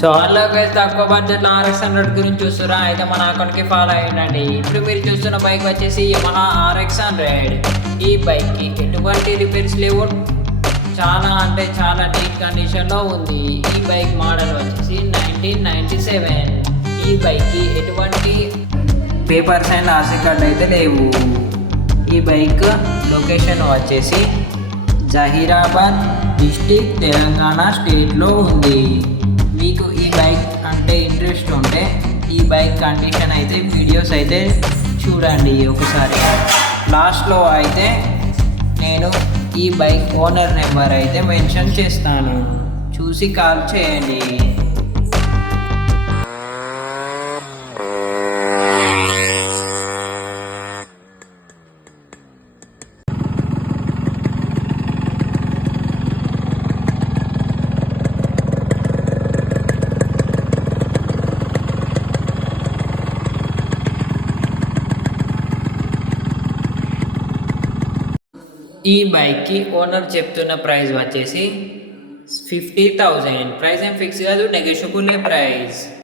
So hello guys, తక్కువ budget RX 100 గురించి చూస్తురా అయితే మన అకౌంట్కి ఫాలో అయ్యండి. ఇప్పుడు మీరు చూస్తున్న బైక్ వచ్చేసి యమహా RX 100. ఈ బైక్కి ఎటువంటి రిపేర్స్ లేవు, చాలా అంటే చాలా నీట్ కండిషన్లో ఉంది. ఈ బైక్ మోడల్ వచ్చేసి 1997. ఈ బైక్కి ఎటువంటి పేపర్స్ అండ్ ఆర్సీ కార్డు అయితే లేవు. ఈ బైక్ లొకేషన్ వచ్చేసి జహీరాబాద్ డిస్టిక్, తెలంగాణ స్టేట్లో ఉంది. మీకు ఈ బైక్ అంటే ఇంట్రెస్ట్ ఉంటే ఈ బైక్ కండిషన్ అయితే వీడియోస్ అయితే చూడండి ఒకసారి. లాస్ట్లో అయితే నేను ఈ బైక్ ఓనర్ నెంబర్ అయితే మెన్షన్ చేస్తాను, చూసి కాల్ చేయండి. ఈ బైక్కి ఓనర్ చెప్తున్న ప్రైస్ వచ్చేసి 50,000. ప్రైస్ ఏం ఫిక్స్ కాదు, నెగోషియబుల్ ప్రైస్.